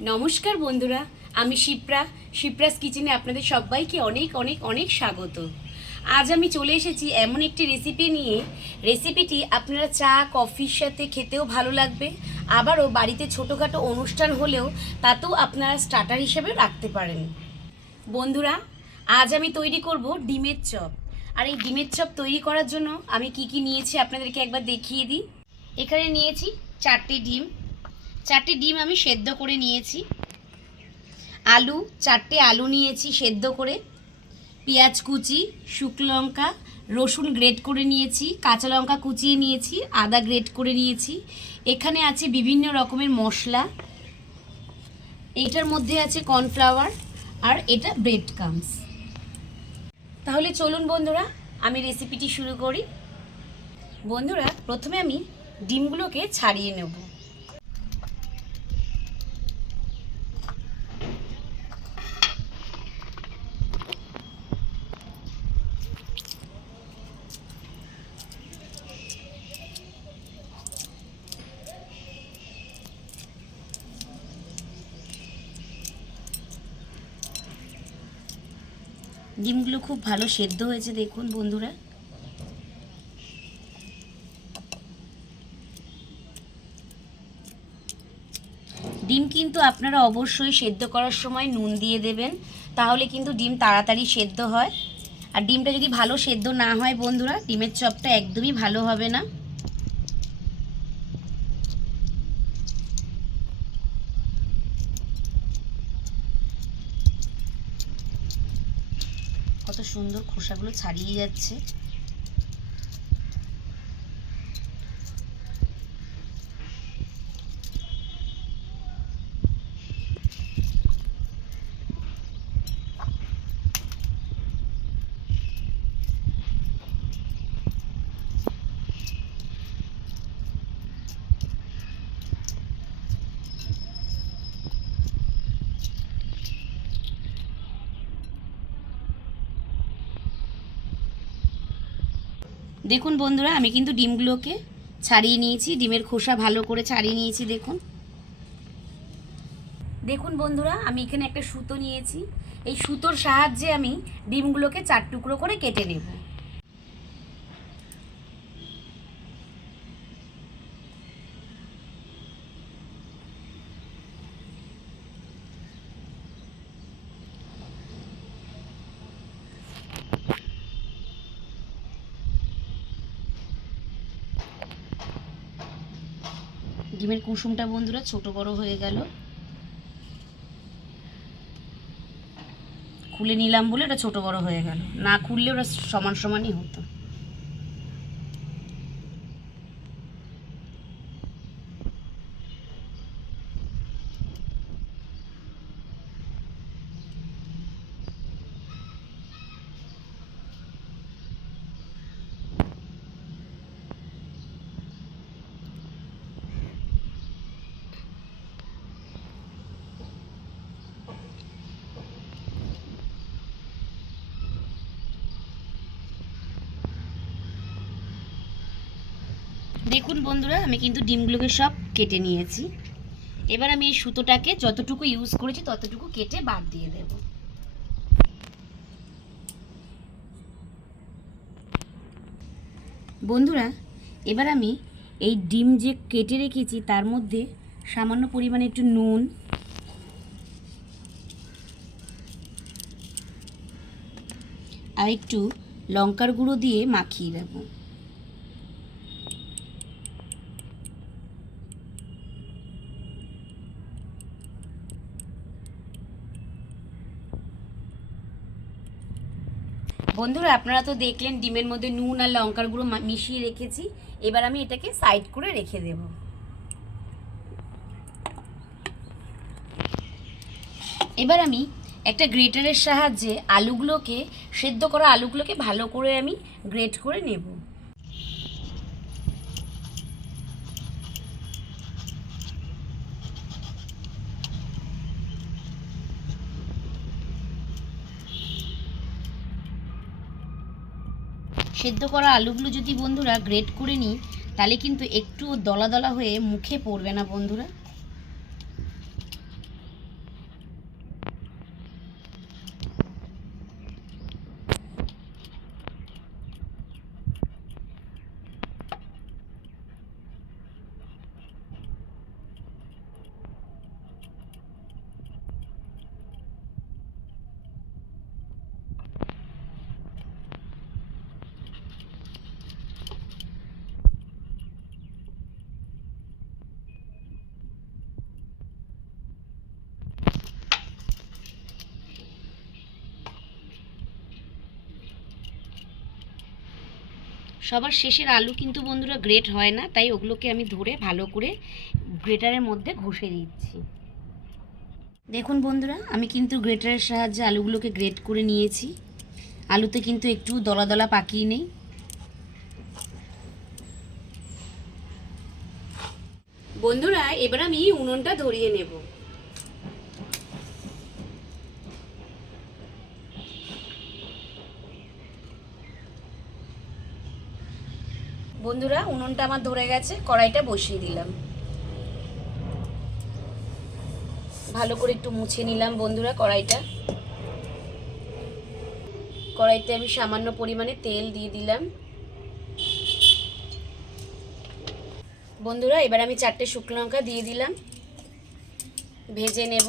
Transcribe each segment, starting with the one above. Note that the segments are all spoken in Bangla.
নমস্কার বন্ধুরা, আমি শিপ্রাস কিচেনে আপনাদের সবাইকে অনেক অনেক অনেক স্বাগত। আজ আমি চলে এসেছি এমন একটি রেসিপি নিয়ে। রেসিপিটি আপনারা চা কফির সাথে খেতেও ভালো লাগবে, আবারও বাড়িতে ছোটোখাটো অনুষ্ঠান হলেও তাতেও আপনারা স্টার্টার হিসেবে রাখতে পারেন। বন্ধুরা, আজ আমি তৈরি করব ডিমের চপ। আর এই ডিমের চপ তৈরি করার জন্য আমি কি নিয়েছি আপনাদেরকে একবার দেখিয়ে দিই। এখানে নিয়েছি 4টে ডিম। 4টে ডিম আমি সেদ্ধ করে নিয়েছি। আলু 4টে আলু নিয়েছি সেদ্ধ করে। পেঁয়াজ কুচি, শুকনো লঙ্কা, রসুন গ্রেট করে নিয়েছি, কাঁচা লঙ্কা কুচিয়ে নিয়েছি, আদা গ্রেট করে নিয়েছি। এখানে আছে বিভিন্ন রকমের মশলা। এটার মধ্যে আছে কর্নফ্লাওয়ার, আর এটা ব্রেড ক্রাম্বস। তাহলে চলুন বন্ধুরা, আমি রেসিপিটি শুরু করি। বন্ধুরা, প্রথমে আমি ডিমগুলোকে ছাড়িয়ে নেব। ডিমগুলো খুব ভালো সেদ্ধ হয়েছে, দেখুন বন্ধুরা। ডিম কিন্তু আপনারা অবশ্যই সেদ্ধ করার সময় নুন দিয়ে দেবেন, তাহলে কিন্তু ডিম তাড়াতাড়ি সেদ্ধ হয়। আর ডিমটা যদি ভালো সেদ্ধ না হয় বন্ধুরা, ডিমের চপটা একদমই ভালো হবে না। কত সুন্দর খোসাগুলো ছাড়িয়ে যাচ্ছে। দেখুন বন্ধুরা, আমি কিন্তু ডিমগুলোকে ছাড়িয়ে নিয়েছি, ডিমের খোসা ভালো করে ছাড়িয়ে নিয়েছি। দেখুন দেখুন বন্ধুরা, আমি এখানে একটা সুতো নিয়েছি। এই সুতোর সাহায্যে আমি ডিমগুলোকে 4 টুকরো করে কেটে নেব। ডিমের কুসুমটা বন্ধুরা ছোট বড় হয়ে গেল, খুলে নিলাম বলে এটা ছোট বড় হয়ে গেল, না খুললে ওরা সমান সমানই হতো। দেখুন বন্ধুরা, আমি কিন্তু ডিমগুলোকে সব কেটে নিয়েছি। এবার আমি এই সুতোটাকে যতটুকু ইউজ করেছি ততটুকু কেটে বাদ দিয়ে দেব। বন্ধুরা, এবার আমি এই ডিম যে কেটে রেখেছি তার মধ্যে সামান্য পরিমাণে একটু নুন, আর একটু লঙ্কার গুঁড়ো দিয়ে মাখিয়ে দেব। বন্ধুরা, আপনারা তো দেখলেন ডিমের মধ্যে নুন আর লঙ্কার গুঁড়ো মিশিয়ে রেখেছি। এবার আমি এটাকে সাইড করে রেখে দেব। এবার আমি একটা গ্রেটারের সাহায্যে আলুগুলোকে, সেদ্ধ করা আলুগুলোকে ভালো করে আমি গ্রেট করে নেব। সেদ্ধ করা আলুগুলো যদি বন্ধুরা গ্রেট করে নিই, তাহলে কিন্তু একটু দলা দলা হয়ে মুখে পড়বে না বন্ধুরা। সবার শেষের আলু কিন্তু বন্ধুরা গ্রেট হয় না, তাই ওগুলোকে আমি ধরে ভালো করে গ্রেটারের মধ্যে ঘষে দিচ্ছি। দেখুন বন্ধুরা, আমি কিন্তু গ্রেটারের সাহায্যে আলুগুলোকে গ্রেট করে নিয়েছি। আলুতে কিন্তু একটু দলা দলা পাকিয়ে নেই। বন্ধুরা, এবার আমি উনুনটা ধরিয়ে নেব। বন্ধুরা, উনুনটা আমার ধরে গেছে, কড়াইটা বসিয়ে দিলাম। ভালো করে একটু মুছে নিলাম বন্ধুরা কড়াইটা। কড়াইতে আমি সামান্য পরিমাণে তেল দিয়ে দিলাম। বন্ধুরা, এবার আমি 4টে শুকনো লঙ্কা দিয়ে দিলাম, ভেজে নেব।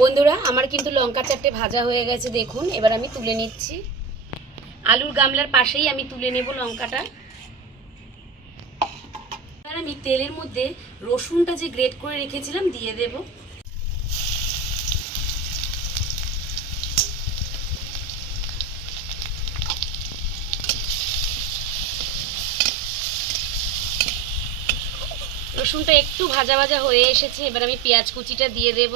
বন্ধুরা, আমার কিন্তু লঙ্কা 4টে ভাজা হয়ে গেছে দেখুন। এবার আমি তুলে নিচ্ছি। আলুর গামলার পাশেই আমি তুলে নেব লঙ্কাটা। এবার আমি তেলের মধ্যে রসুনটা যে গ্রেট করে রেখেছিলাম দিয়ে দেব। রসুনটা একটু ভাজা ভাজা হয়ে এসেছে, এবার আমি পেঁয়াজ কুচিটা দিয়ে দেব।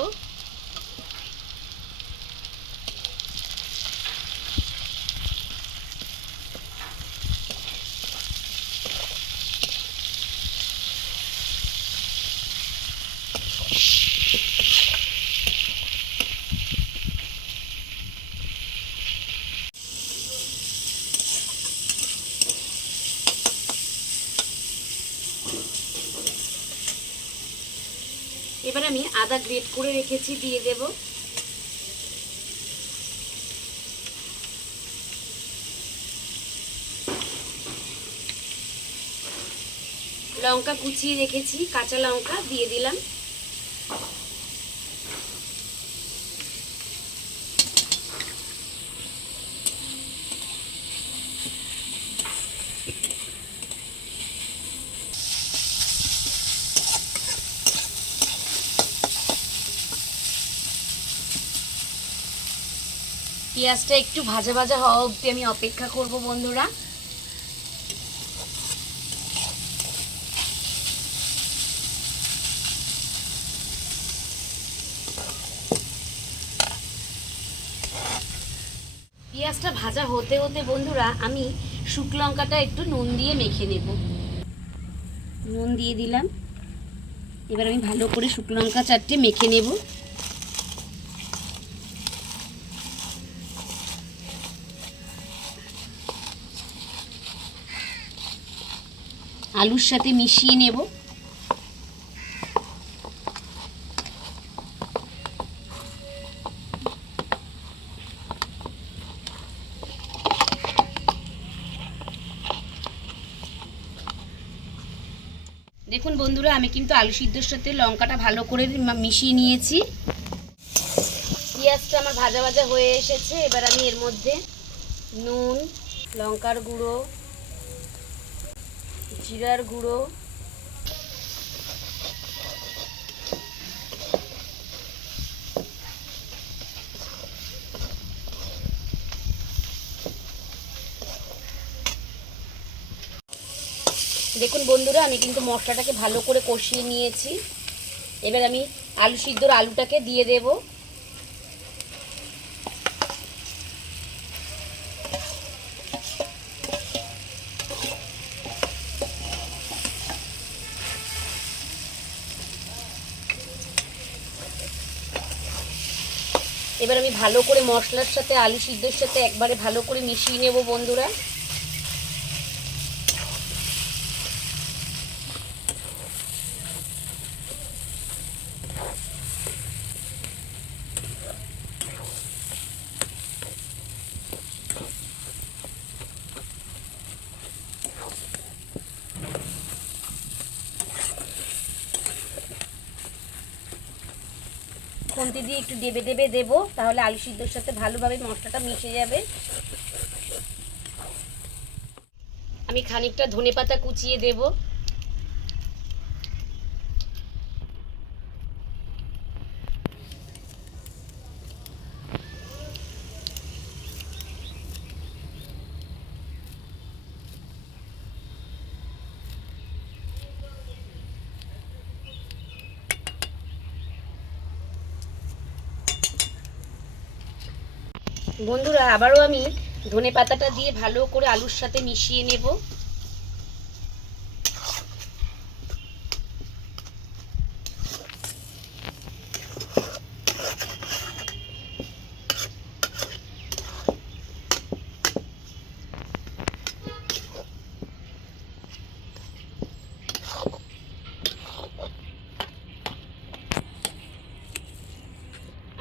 এবার আমি আদা গ্রেট করে রেখেছি দিয়ে দেব। লঙ্কা কুচিয়ে রেখেছি, কাঁচা লঙ্কা দিয়ে দিলাম। পেঁয়াজটা একটু ভাজা ভাজা হওয়া অবধি আমি অপেক্ষা করব বন্ধুরা। পেঁয়াজটা ভাজা হতে হতে বন্ধুরা আমি শুকনো লঙ্কাটা একটু নুন দিয়ে মেখে নেব। নুন দিয়ে দিলাম। এবার আমি ভালো করে শুকনো লঙ্কা 4টে মেখে নেব। আলুর সাথে মিশিয়ে নেব। দেখুন বন্ধুরা, আমি কিন্তু আলু সিদ্ধর সাথে লঙ্কাটা ভালো করে মিশিয়ে নিয়েছি। পেঁয়াজটা আমার ভাজা ভাজা হয়ে এসেছে। এবার আমি এর মধ্যে নুন, লঙ্কার গুঁড়ো, জিরার গুঁড়ো, দেখুন বন্ধুরা, আমি কিন্তু মশলাটাকে ভালো করে কষিয়ে নিয়েছি। এবার আমি আলু সিদ্ধর আলুটাকে দিয়ে দেব। এবার আমি ভালো করে মশলার সাথে আলু সিদ্ধর সাথে একবারে ভালো করে মিশিয়ে নেব বন্ধুরা। খুন্তি দিয়ে একটু ডেবে ডেবে দেবো, তাহলে আলু সিদ্ধর সাথে ভালোভাবে মশলাটা মিশে যাবে। আমি খানিকটা ধনেপাতা কুচিয়ে দেব। বন্ধুরা আবারও আমি ধনে পাতাটা দিয়ে ভালো করে আলুর সাথে মিশিয়ে নেব।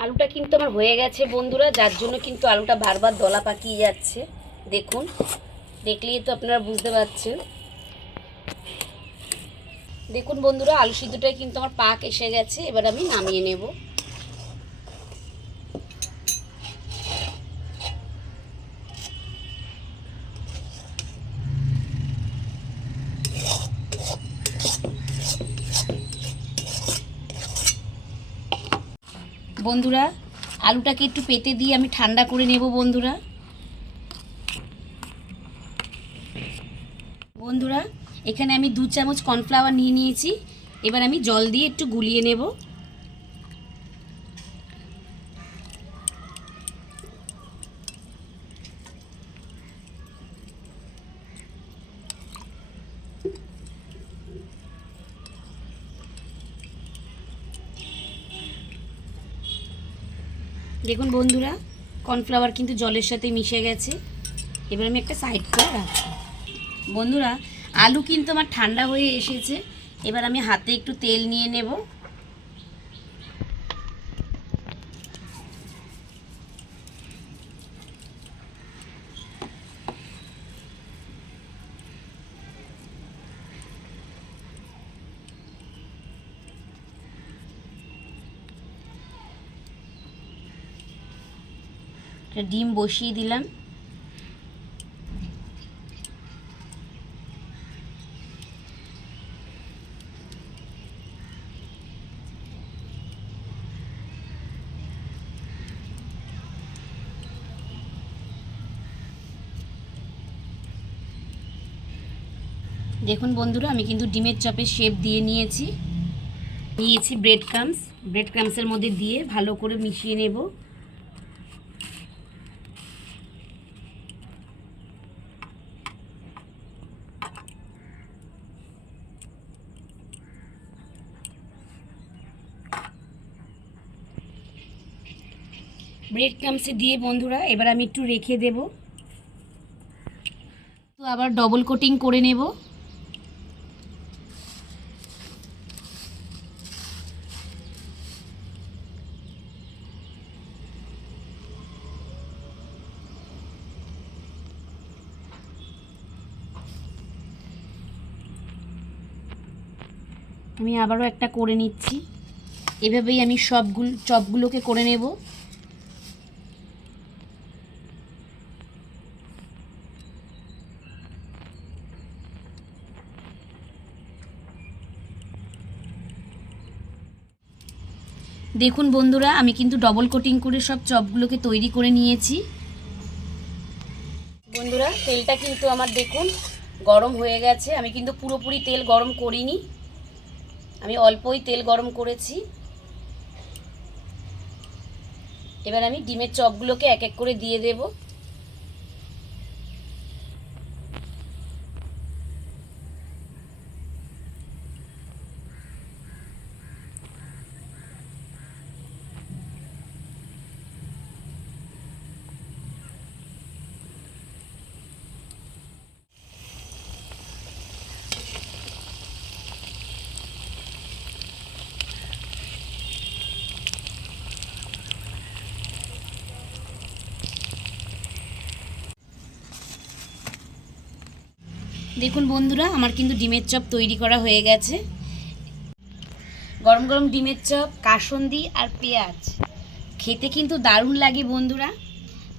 আলুটা কিন্তু আমার হয়ে গেছে বন্ধুরা, যার জন্য কিন্তু আলুটা বারবার দলা পাকিয়ে যাচ্ছে। দেখুন, দেখলেই তো আপনারা বুঝতে পারছেন। দেখুন বন্ধুরা, আলু সিদ্ধটাই কিন্তু আমার পাক এসে গেছে। এবার আমি নামিয়ে নেব। বন্ধুরা আলুটাকে একটু পেতে দিয়ে আমি ঠান্ডা করে নেব। বন্ধুরা এখানে আমি 2 চামচ কর্নফ্লাওয়ার নিয়ে নিয়েছি। এবার আমি জল দিয়ে একটু গুলিয়ে নেব। দেখুন বন্ধুরা, কর্নফ্লাওয়ার কিন্তু জলের সাথে মিশে গেছে। এবার আমি একটা সাইড করে রাখছি। বন্ধুরা আলু কিন্তু আমার ঠান্ডা হয়ে এসেছে। এবার আমি হাতে একটু তেল নিয়ে নেব। ডিম বসিয়ে দিলাম। দেখুন বন্ধুরা, আমি কিন্তু ডিমের চপের শেপ দিয়ে নিয়েছি। ব্রেড ক্রামসের মধ্যে দিয়ে ভালো করে মিশিয়ে নেব। ব্রেড ক্রামসে দিয়ে বন্ধুরা এবার আমি একটু রেখে দেব। তো আবার ডবল কোটিং করে নেব। আমি আবারও একটা করে নিচ্ছি। এভাবেই আমি চপগুলোকে করে নেব। দেখুন বন্ধুরা, আমি কিন্তু ডবল কোটিং করে সব চপগুলোকে তৈরি করে নিয়েছি। বন্ধুরা তেলটা কিন্তু আমার দেখুন গরম হয়ে গেছে। আমি কিন্তু পুরোপুরি তেল গরম করিনি, আমি অল্পই তেল গরম করেছি। এবার আমি ডিমের চপগুলোকে এক এক করে দিয়ে দেব। দেখুন বন্ধুরা, আমার কিন্তু ডিমের চপ তৈরি করা হয়ে গেছে। গরম গরম ডিমের চপ, কাসুন্দি আর পেঁয়াজ খেতে কিন্তু দারুণ লাগে বন্ধুরা।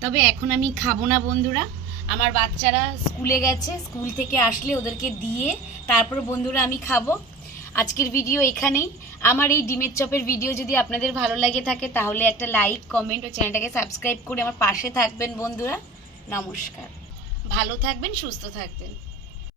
তবে এখন আমি খাবো না বন্ধুরা, আমার বাচ্চারা স্কুলে গেছে, স্কুল থেকে আসলে ওদেরকে দিয়ে তারপর বন্ধুরা আমি খাবো। আজকের ভিডিও এখানেই। আমার এই ডিমের চপের ভিডিও যদি আপনাদের ভালো লাগে থাকে তাহলে একটা লাইক, কমেন্ট ও চ্যানেলটাকে সাবস্ক্রাইব করে আমার পাশে থাকবেন বন্ধুরা। নমস্কার, ভালো থাকবেন, সুস্থ থাকবেন।